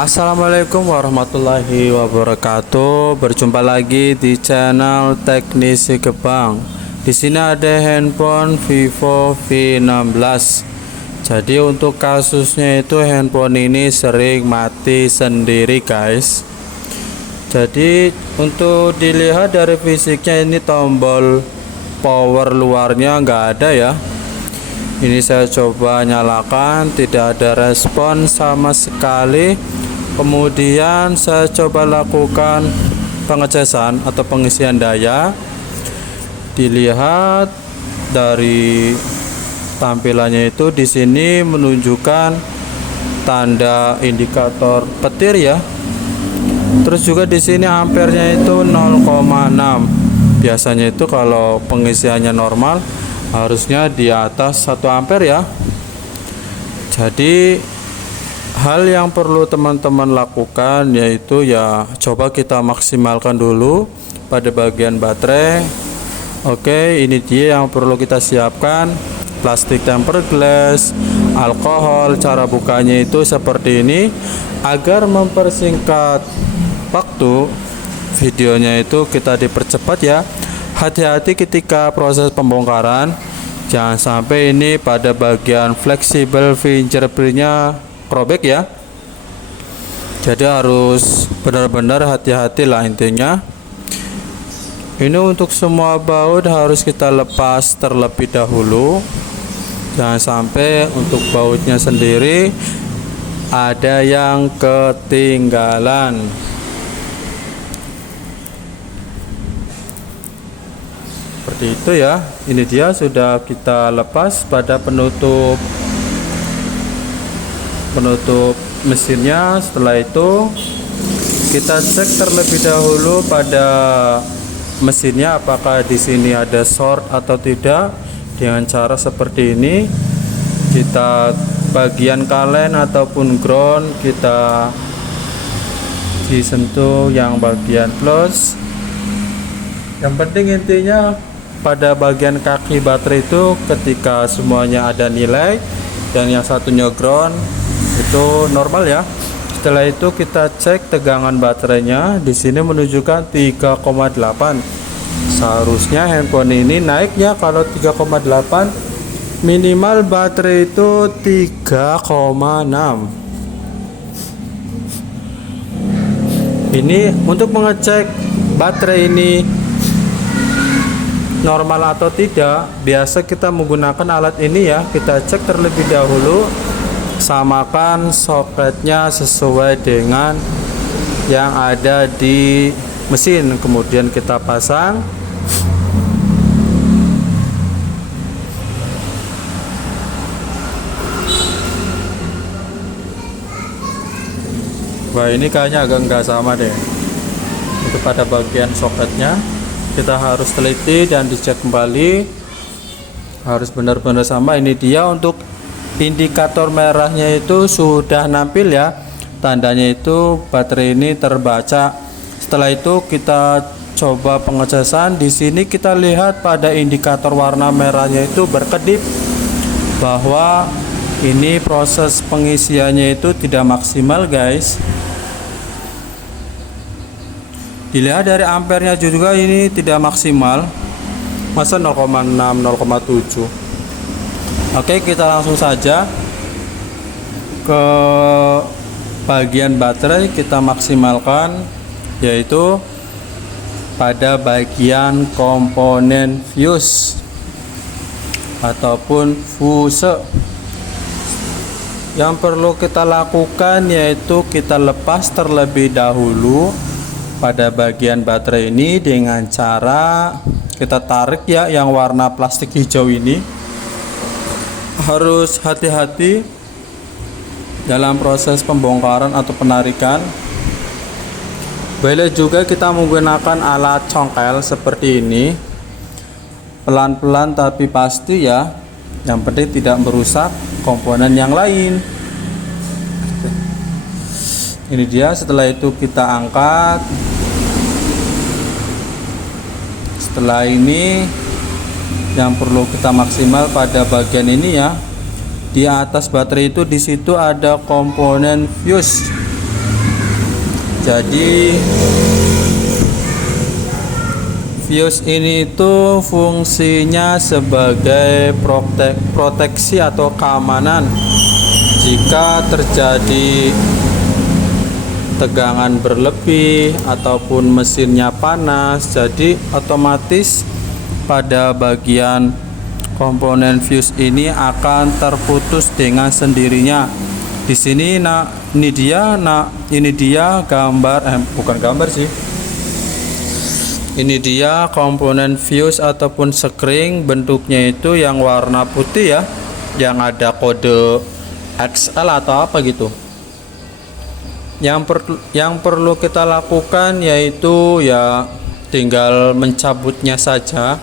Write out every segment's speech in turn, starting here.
Assalamualaikum warahmatullahi wabarakatuh. Berjumpa lagi di channel Teknisi Gebang. Di sini ada handphone Vivo V16. Jadi untuk kasusnya itu handphone ini sering mati sendiri, guys. Jadi untuk dilihat dari fisiknya, ini tombol power luarnya nggak ada ya. Ini saya coba nyalakan, tidak ada respon sama sekali. Kemudian saya coba lakukan pengecasan atau pengisian daya. Dilihat dari tampilannya itu di sini menunjukkan tanda indikator petir ya. Terus juga di sini ampernya itu 0,6. Biasanya itu kalau pengisiannya normal harusnya di atas 1 ampere ya. Jadi hal yang perlu teman-teman lakukan yaitu ya coba kita maksimalkan dulu pada bagian baterai. Oke, ini dia yang perlu kita siapkan: plastik tempered glass, alkohol. Cara bukanya itu seperti ini. Agar mempersingkat waktu videonya itu kita dipercepat ya. Hati-hati ketika proses pembongkaran, jangan sampai ini pada bagian fleksibel fingerprintnya robek ya. Jadi harus benar-benar hati-hati lah intinya. Ini untuk semua baut harus kita lepas terlebih dahulu. Jangan sampai untuk bautnya sendiri ada yang ketinggalan. Seperti itu ya. Ini dia sudah kita lepas pada penutup mesinnya. Setelah itu kita cek terlebih dahulu pada mesinnya apakah di sini ada short atau tidak. Dengan cara seperti ini, kita bagian kalen ataupun ground kita disentuh yang bagian plus. Yang penting intinya pada bagian kaki baterai itu ketika semuanya ada nilai dan yang satunya ground itu normal ya. Setelah itu kita cek tegangan baterainya. Di sini menunjukkan 3,8. Seharusnya handphone ini naiknya kalau 3,8 minimal baterai itu 3,6. Ini untuk mengecek baterai ini normal atau tidak, biasa kita menggunakan alat ini ya. Kita cek terlebih dahulu, samakan soketnya sesuai dengan yang ada di mesin, kemudian kita pasang. Wah, ini kayaknya agak nggak sama deh. Untuk pada bagian soketnya kita harus teliti dan dicek kembali, harus benar-benar sama. Ini dia untuk indikator merahnya itu sudah nampil ya, tandanya itu baterai ini terbaca. Setelah itu kita coba pengecasan. Di sini kita lihat pada indikator warna merahnya itu berkedip bahwa ini proses pengisiannya itu tidak maksimal, guys. Dilihat dari ampernya juga ini tidak maksimal. Masa 0,6, 0,7. Oke, kita langsung saja ke bagian baterai. Kita maksimalkan yaitu pada bagian komponen fuse ataupun fuse. Yang perlu kita lakukan yaitu kita lepas terlebih dahulu pada bagian baterai ini dengan cara kita tarik ya, yang warna plastik hijau ini. Harus hati-hati dalam proses pembongkaran atau penarikan. Boleh juga kita menggunakan alat congkel seperti ini, pelan-pelan tapi pasti ya. Yang penting tidak merusak komponen yang lain. Ini dia. Setelah itu kita angkat. Setelah ini yang perlu kita maksimal pada bagian ini ya. Di atas baterai itu di situ ada komponen fuse. Jadi fuse ini itu fungsinya sebagai proteksi atau keamanan jika terjadi tegangan berlebih ataupun mesinnya panas. Jadi otomatis pada bagian komponen fuse ini akan terputus dengan sendirinya. Di sini ini dia gambar, bukan gambar sih. Ini dia komponen fuse ataupun sekring, bentuknya itu yang warna putih ya, yang ada kode XL atau apa gitu. Yang perlu kita lakukan yaitu ya tinggal mencabutnya saja.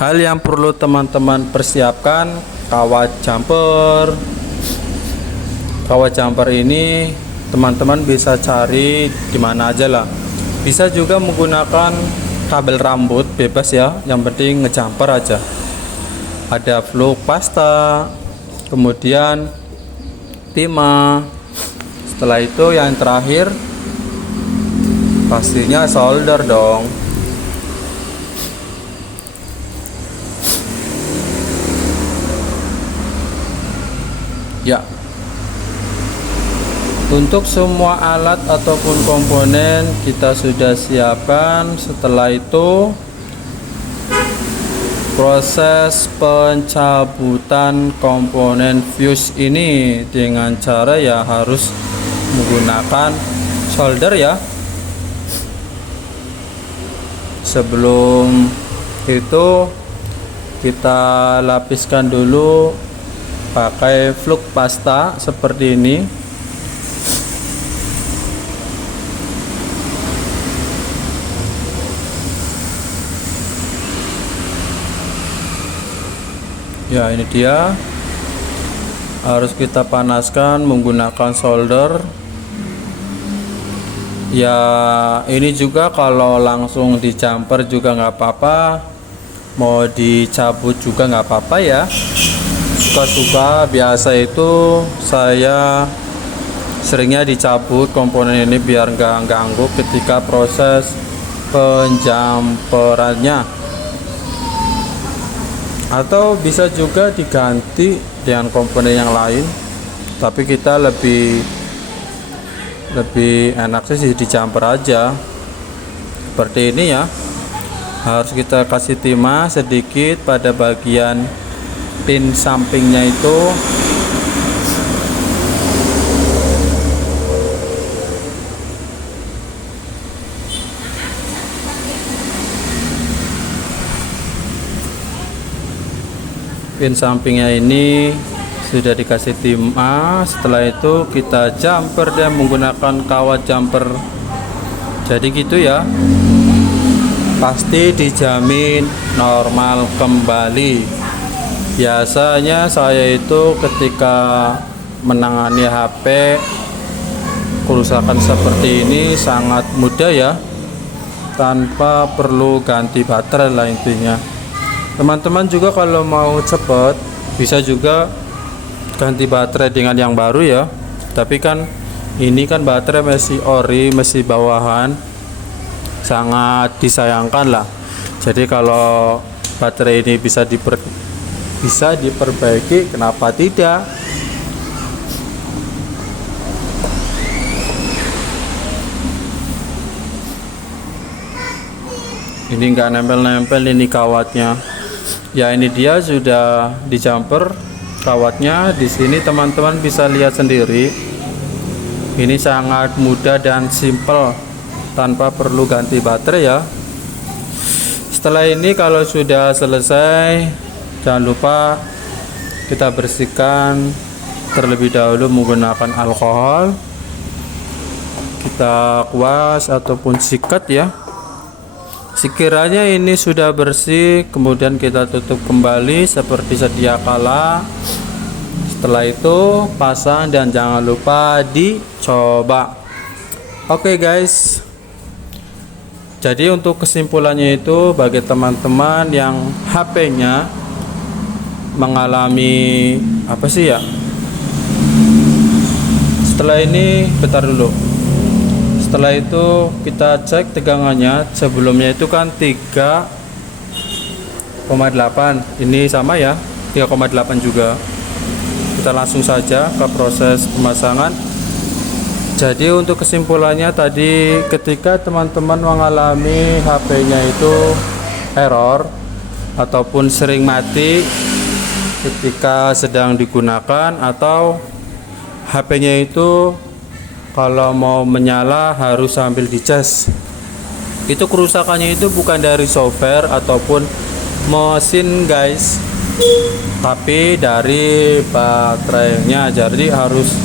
Hal yang perlu teman-teman persiapkan, kawat jumper. Kawat jumper ini teman-teman bisa cari di mana aja lah. Bisa juga menggunakan kabel rambut, bebas ya, yang penting ngejumper aja. Ada flux pasta, kemudian timah. Setelah itu yang terakhir pastinya solder dong. Ya, untuk semua alat ataupun komponen kita sudah siapkan. Setelah itu proses pencabutan komponen fuse ini dengan cara ya harus menggunakan solder ya. Sebelum itu kita lapiskan dulu pakai flux pasta seperti ini. Ya, ini dia, harus kita panaskan menggunakan solder. Ya, ini juga kalau langsung di jumper juga nggak apa-apa, mau dicabut juga nggak apa-apa ya, suka-suka. Biasa itu saya seringnya dicabut komponen ini biar nggak ganggu ketika proses penjamperannya, atau bisa juga diganti dengan komponen yang lain, tapi kita lebih enak sih di jumper aja seperti ini ya. Harus kita kasih timah sedikit pada bagian pin sampingnya itu. Pin sampingnya ini sudah dikasih timah. Setelah itu kita jumper dan menggunakan kawat jumper. Jadi gitu ya, pasti dijamin normal kembali. Biasanya saya itu ketika menangani HP kerusakan seperti ini sangat mudah ya, tanpa perlu ganti baterai lah intinya. Teman-teman juga kalau mau cepat bisa juga ganti baterai dengan yang baru ya, tapi kan ini kan baterai masih ori, masih bawahan, sangat disayangkan lah. Jadi kalau baterai ini bisa diperbaiki, kenapa tidak? Ini enggak nempel-nempel ini kawatnya. Ya, ini dia sudah di jumper kawatnya. Di sini teman-teman bisa lihat sendiri. Ini sangat mudah dan simple, tanpa perlu ganti baterai ya. Setelah ini kalau sudah selesai, jangan lupa kita bersihkan terlebih dahulu menggunakan alkohol. Kita kuas ataupun sikat ya. Sekiranya ini sudah bersih, kemudian kita tutup kembali seperti sedia kala. Setelah itu pasang dan jangan lupa dicoba. Oke guys, jadi untuk kesimpulannya itu, bagi teman-teman yang HP-nya mengalami Setelah ini bentar dulu. Setelah itu kita cek tegangannya. Sebelumnya itu kan 3,8, ini sama ya, 3,8 juga. Kita langsung saja ke proses pemasangan. Jadi untuk kesimpulannya tadi, ketika teman-teman mengalami HP-nya itu error ataupun sering mati ketika sedang digunakan, atau HP-nya itu kalau mau menyala harus sambil dicas, itu kerusakannya itu bukan dari software ataupun mesin guys, tapi dari baterainya. Jadi harus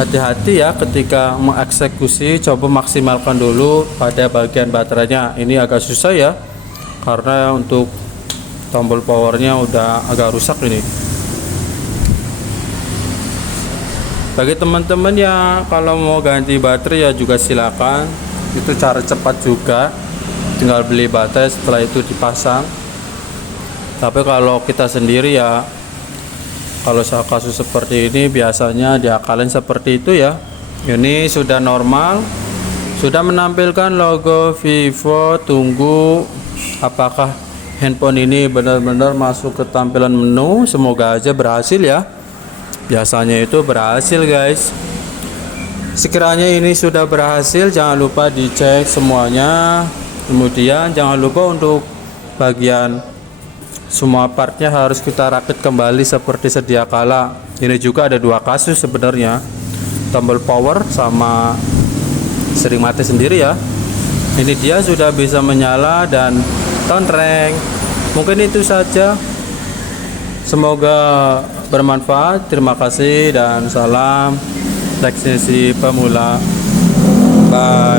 hati-hati ya ketika mengeksekusi. Coba maksimalkan dulu pada bagian baterainya. Ini agak susah ya, karena untuk tombol powernya udah agak rusak ini. Bagi teman-teman yang kalau mau ganti baterai ya juga silakan, itu cara cepat juga, tinggal beli baterai setelah itu dipasang. Tapi kalau kita sendiri ya, kalau kasus seperti ini biasanya diakalin seperti itu ya. Ini sudah normal, sudah menampilkan logo Vivo. Tunggu apakah handphone ini benar-benar masuk ke tampilan menu. Semoga aja berhasil ya. Biasanya itu berhasil guys. Sekiranya ini sudah berhasil, jangan lupa dicek semuanya. Kemudian jangan lupa untuk bagian semua partnya harus kita rakit kembali seperti sedia kala. Ini juga ada dua kasus sebenarnya, tombol power sama sering mati sendiri ya. Ini dia sudah bisa menyala dan tonreng. Mungkin itu saja, semoga bermanfaat. Terima kasih dan salam teknisi pemula. Bye.